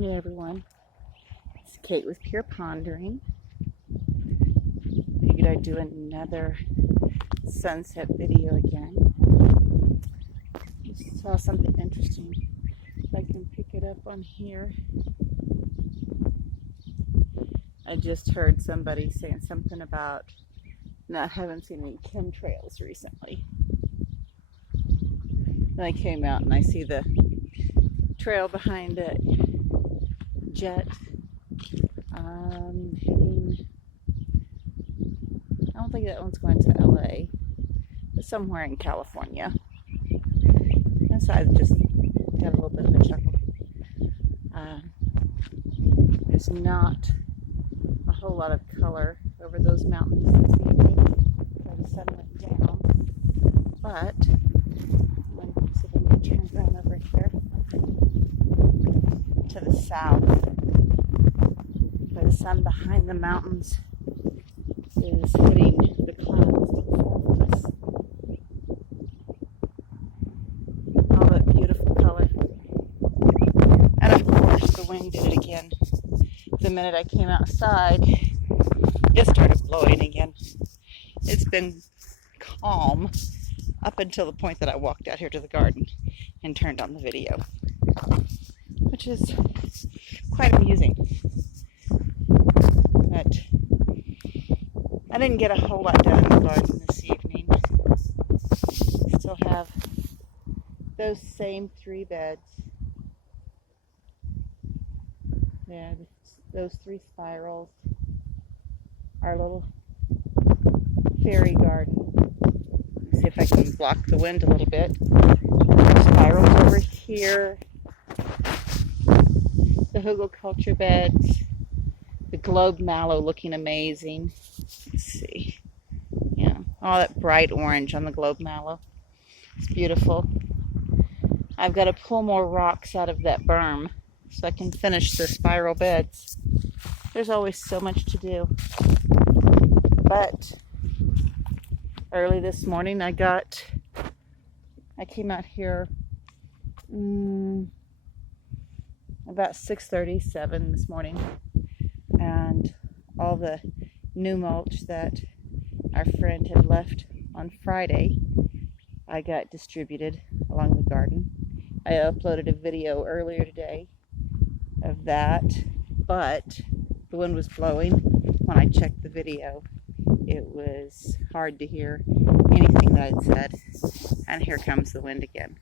Hey everyone, it's Kate with Pure Pondering. Figured I'd do another sunset video again. Just saw something interesting. If I can pick it up on here. I just heard somebody saying something about not having seen any chemtrails recently. Then I came out and I see the trail behind it. Jet heading, I don't think that one's going to LA, but somewhere in California. And so I just got a little bit of a chuckle. There's not a whole lot of color over those mountains this evening where the sun went down, but I'm going to see if I can turn around over here to the south, where the sun behind the mountains is hitting the clouds to the south of us. All that beautiful color. And of course, the wind did it again. The minute I came outside, it started blowing again. It's been calm up until the point that I walked out here to the garden and turned on the video, which is quite amusing. But I didn't get a whole lot done in the garden this evening. Still have those same 3 beds. Yeah, those 3 spirals. Our little fairy garden. Let's see if I can block the wind a little bit. Spirals over here. The hugelkultur beds. The globe mallow looking amazing. Let's see. Yeah, all that bright orange on the globe mallow. It's beautiful. I've got to pull more rocks out of that berm so I can finish the spiral beds. There's always so much to do. But early this morning I came out here about 6:37 this morning, and all the new mulch that our friend had left on Friday I got distributed along the garden. I uploaded a video earlier today of that, but the wind was blowing when I checked the video. It was hard to hear anything that I'd said, and here comes the wind again.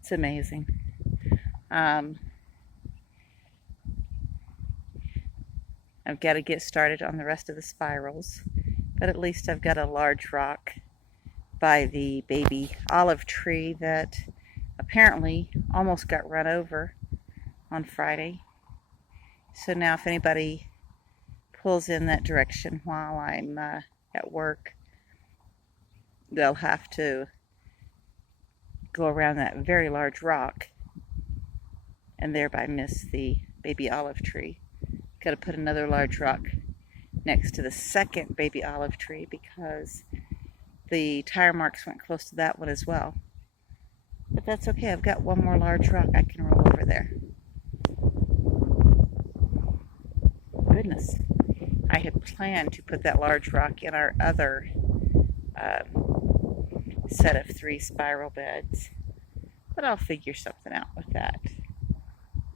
It's amazing. I've got to get started on the rest of the spirals, but at least I've got a large rock by the baby olive tree that apparently almost got run over on Friday. So now if anybody pulls in that direction while I'm at work, they'll have to go around that very large rock and thereby miss the baby olive tree. Got to put another large rock next to the second baby olive tree because the tire marks went close to that one as well. But that's okay, I've got one more large rock I can roll over there. Goodness, I had planned to put that large rock in our other set of 3 spiral beds, but I'll figure something out with that.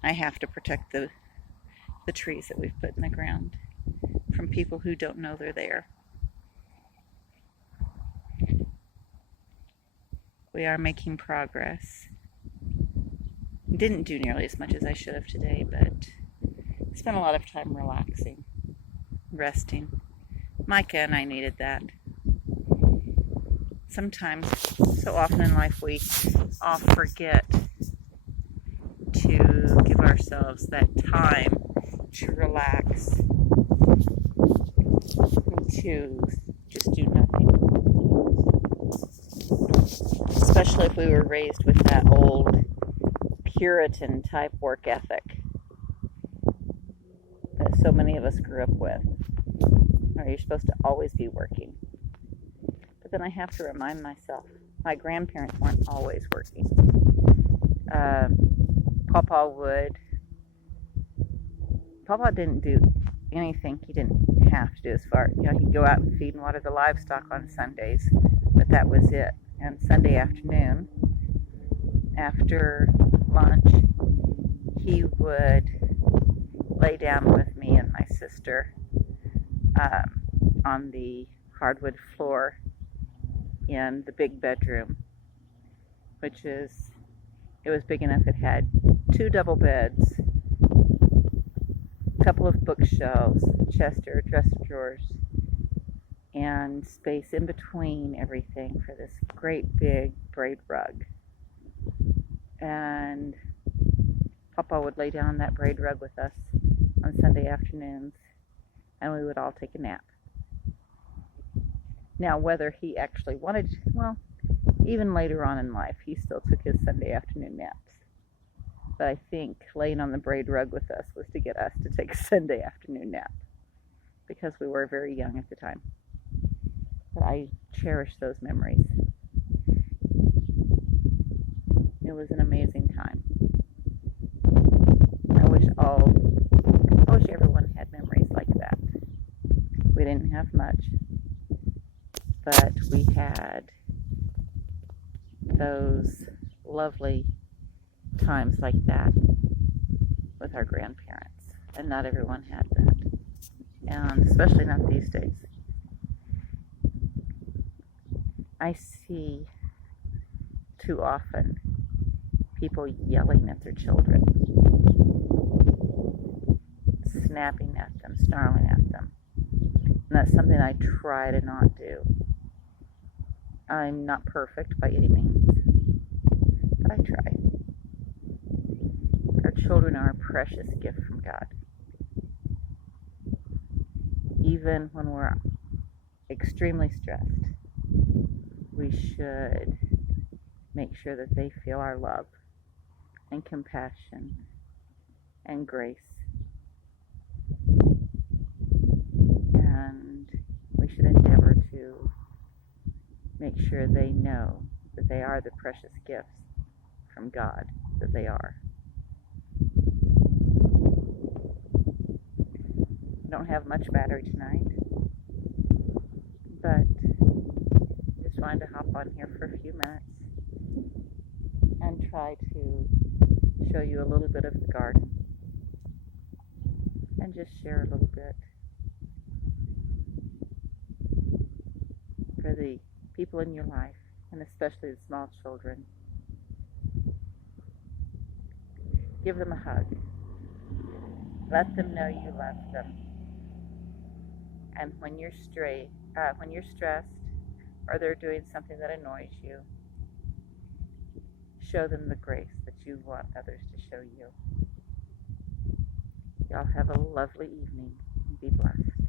I have to protect the trees that we've put in the ground from people who don't know they're there. We are making progress. Didn't do nearly as much as I should have today, but spent a lot of time relaxing, resting. Micah and I needed that. Sometimes, so often in life, we all forget to give ourselves that time to relax and to just do nothing. Especially if we were raised with that old Puritan type work ethic that so many of us grew up with. Or you're supposed to always be working. But then I have to remind myself, my grandparents weren't always working. Um, Pawpaw would. Pawpaw didn't do anything he didn't have to do as far. He'd go out and feed and water the livestock on Sundays, but that was it. And Sunday afternoon, after lunch, he would lay down with me and my sister on the hardwood floor in the big bedroom, it was big enough. It had 2 double beds, a couple of bookshelves, dresser drawers, and space in between everything for this great big braid rug. And Papa would lay down on that braid rug with us on Sunday afternoons, and we would all take a nap. Now, whether he actually wanted, even later on in life, he still took his Sunday afternoon naps. But I think laying on the braid rug with us was to get us to take a Sunday afternoon nap, because we were very young at the time. But I cherish those memories. It was an amazing time. I wish everyone had memories like that. We didn't have much, but we had those lovely times like that with our grandparents, and not everyone had that, and especially not these days. I see too often people yelling at their children, snapping at them, snarling at them. And that's something I try to not do. I'm not perfect by any means, but I try. Our children are a precious gift from God. Even when we're extremely stressed, we should make sure that they feel our love and compassion and grace. And we should endeavor to make sure they know that they are the precious gifts from God that they are. I don't have much battery tonight, but just wanted to hop on here for a few minutes and try to show you a little bit of the garden and just share a little bit for the people in your life, and especially the small children. Give them a hug. Let them know you love them. And when you're stressed, or they're doing something that annoys you, show them the grace that you want others to show you. Y'all have a lovely evening, and be blessed.